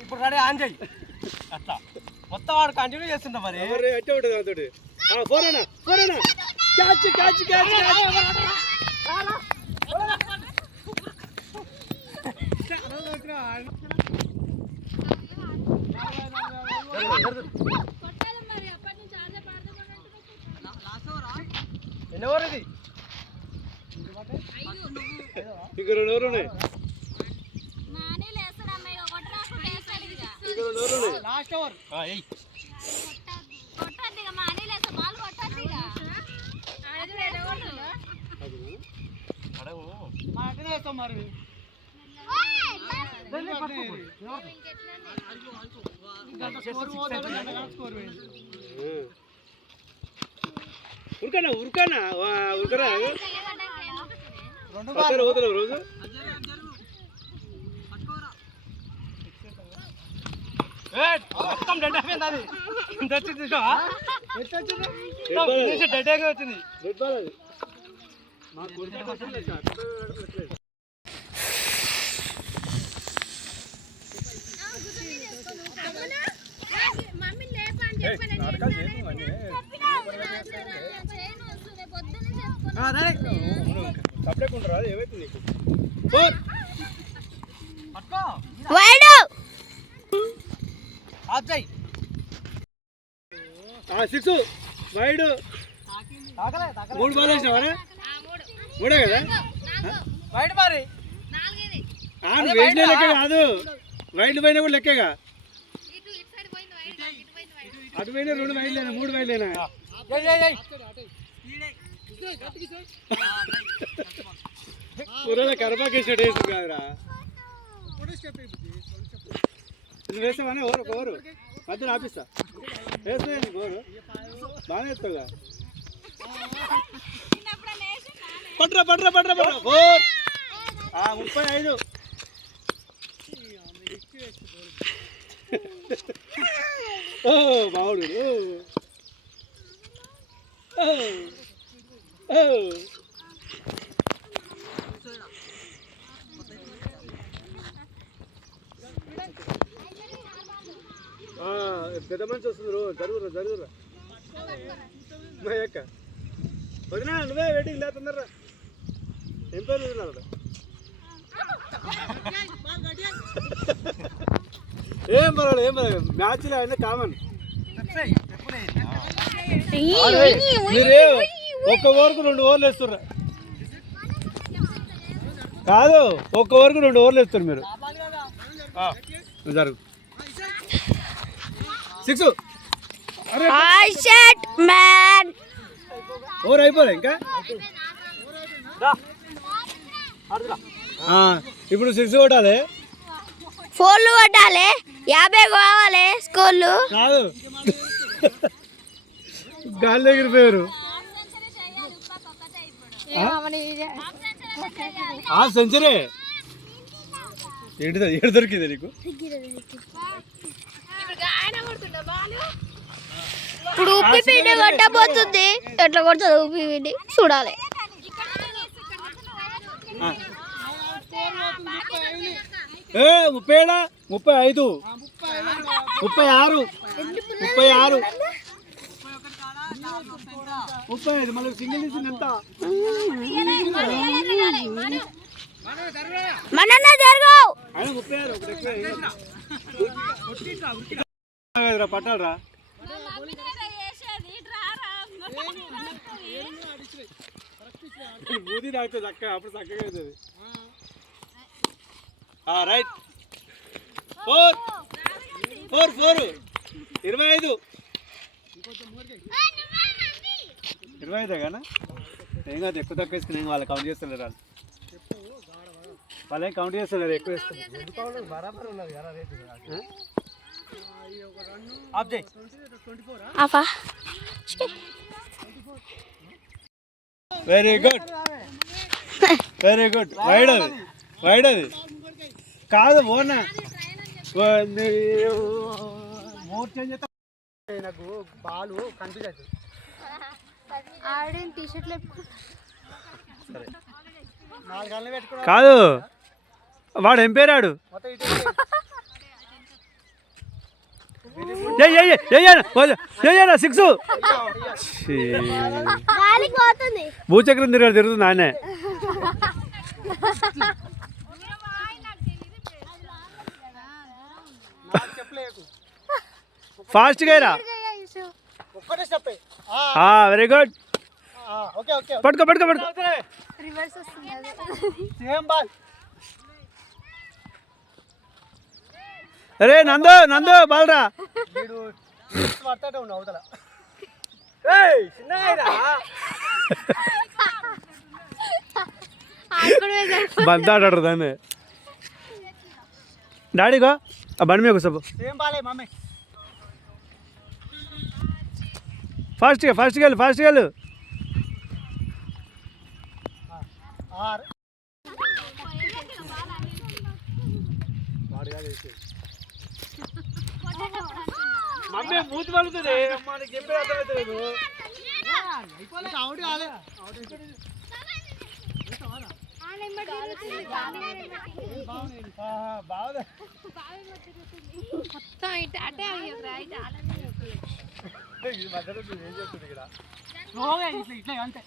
ఇప్పుడు ready on చేయి అట్లా మొత్తం వాడు కంటిన్యూ చేస్తుంటా మరి అట్టే ఉంటుంది దాంతో ఫోరేనా ఫోరేనా క్యాచ్ క్యాచ్ క్యాచ్ ఎన్ని ఓవర్ ఇది ఇంక 2 ఓవర్లు ఉన్నాయి లాస్ట్ ఓవర్ మరి ఉరకనా ఉరకనా ఉరకరా పోతున్నావు రోజు మొత్తం డెడ్ అయిపోయింది అది ఇంత వచ్చింది డెడ్ అయిపోయి వచ్చింది సపరేట్ ఉండరా ఏమైతే నీకు సిక్స్ వైడ్ 3 బాల్ వేసినావా మూడే కదా వైడ్ మరి వేసిన లెక్క కాదు వైడ్ పైన కూడా లెక్కగా అటు పైన 2 వైడ్లేనా 3 వైడ్లేనా కూరలో కరపాకేసినట్టు వేసు కాదురా నువ్వు వేస్తావని ఒక ఓవరు మధ్యలో ఆపిస్తా వేస్తే ఓవరు బాగానే వేస్తావుగా పట్రా పట్రా పట్రా పట్రా 35 ఓ బావుడు పెద్ద మనిషి వస్తుంది జరుగురా జరుగురా మా యొక్క వదినా నువ్వే వెయిటింగ్ లేదు తొందరరా ఏం పేరు వదిలేదు ఏం పర్వాలేదు ఏం పర్వాలేదు మ్యాచ్లో అయినా కామన్ మీరే 1 ఓవర్కు 2 ఓవర్లు వేస్తుర్రా కాదు 1 ఓవర్కు 2 ఓవర్లు వేస్తారు మీరు జరుగు 6 ఓవర్ అయిపోలే ఇంకా ఇప్పుడు 6 కొట్టాలి 4 కొట్టాలి 50 కావాలి స్కోర్లు కాదు గాలి ఎగిరిపోయారు హాఫ్ సెంచరీ ఏడు దొరికింది నీకు ఇప్పుడు ఉప్పి పిండి కొట్టబోతుంది ఎట్లా కొడుతుంది ఉప్పి పిండి చూడాలి ఏ 30 35 36 35 మళ్ళీ సింగిల్ తీసింది ఎంత మన జరగవు ఆయన 36 పట్టాలరా బూది తాగితే చక్కగా అప్పుడు చక్కగా అవుతుంది రైట్ 4 25 కానీ ఏం కాదు ఎక్కువ తక్కువ వేసుకుని వాళ్ళు కౌంట్ చేస్తలేరు వాళ్ళు ఏం కౌంట్ చేస్తలేరు ఎక్కువ వేసుకున్నారు బరాబర్ ఉన్నది కదా very good very good wide అది కాదు ఓనా మోర్ చేంజ్ నాకు బాల్ కన్ఫ్యూజ్ అవుతుంది కాదు కాదు వాడు ఏం పేరాడు ఏయ్యా సిక్స్ గాలికి పోతుంది. భూచక్రం తిరుగుతుంది ఆయనే. ఫాస్ట్గా రా. ఒక్కటే step. Very good. Okay okay. పట్టుకో పట్టుకో పట్టుకో. రివర్స్ వస్తుంది. Same ball. అరే నందు నందు బాల్రా. వీడు పడతాడే ఉన్నావు అవతల. ఏయ్ చిన్నగా బంతాడారు దాన్ని. డాడీగో ఆ బండి మీద కూర్చోబో. సేమ్ బాలే మమ్మీ. ఫాస్ట్గా ఫాస్ట్గా వెళ్ళు ఫాస్ట్గా వెళ్ళు. మమ్మీ మూతి పలుతుంది. మనకి చెప్పేది అర్థమవుతలేదు. అవుట్ కాలే. బాగుంది. ఏం చెప్తుంది ఇక్కడ? ఇట్లా అంతే.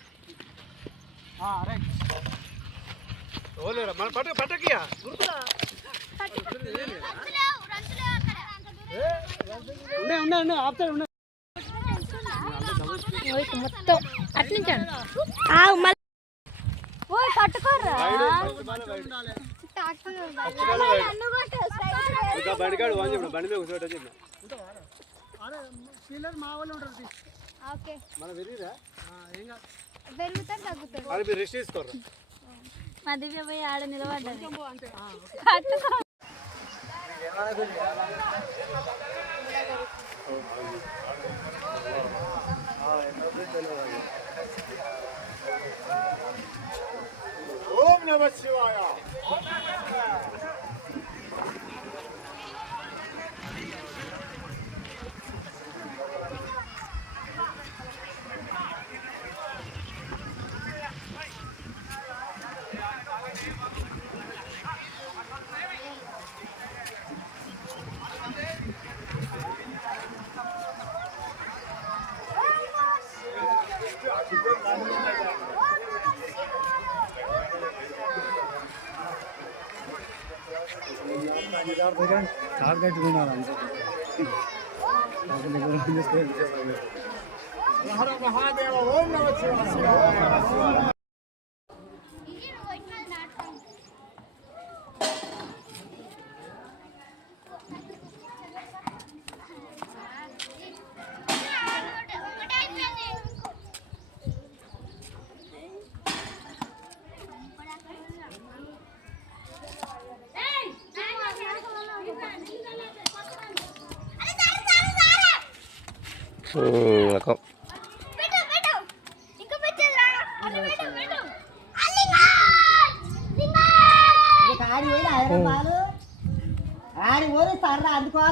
రైట్. ఓలేరా మన పట్ట పట్టకియా గుర్తురా. ఉన్నాయి ఆపుతాడు. ఉన్నాయి మొత్తం అట్లించాను. కట్టుకోర్రా. బండికాడు బండి మీద కూర్చోట. మా వాళ్ళు ఉంటారు. మన వెరీరా పెరుగుతారు తగ్గుతారు. అది మీరు రెస్ట్ తీసుకోరా. మా దివ్య పోయి ఆడ నిలబడ్డాను. ఓం నమః శివాయ. ఆడి పోయి 5 రూపాయలు ఆడి పోయి సర్రా అందుకోవాలి.